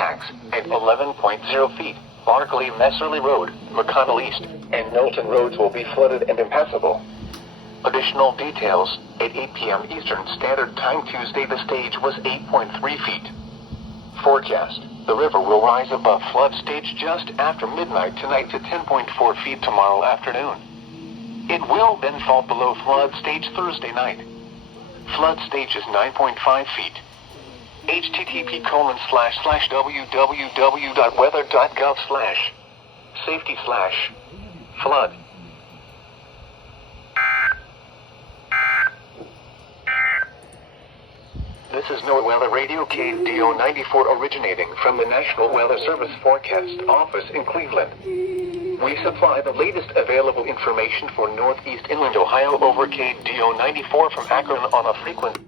impacts at 11.0 feet. Barkley Messerly Road, McConnell East, and Knowlton roads will be flooded and impassable. Additional details, at 8 p.m. Eastern Standard Time Tuesday the stage was 8.3 feet. Forecast, the river will rise above flood stage just after midnight tonight to 10.4 feet tomorrow afternoon. It will then fall below flood stage Thursday night. Flood stage is 9.5 feet. http://www.weather.gov/safety/flood. This is NOAA Weather Radio KDO 94 originating from the National Weather Service Forecast Office in Cleveland. We supply the latest available information for Northeast Inland Ohio over KDO 94 from Akron on a frequent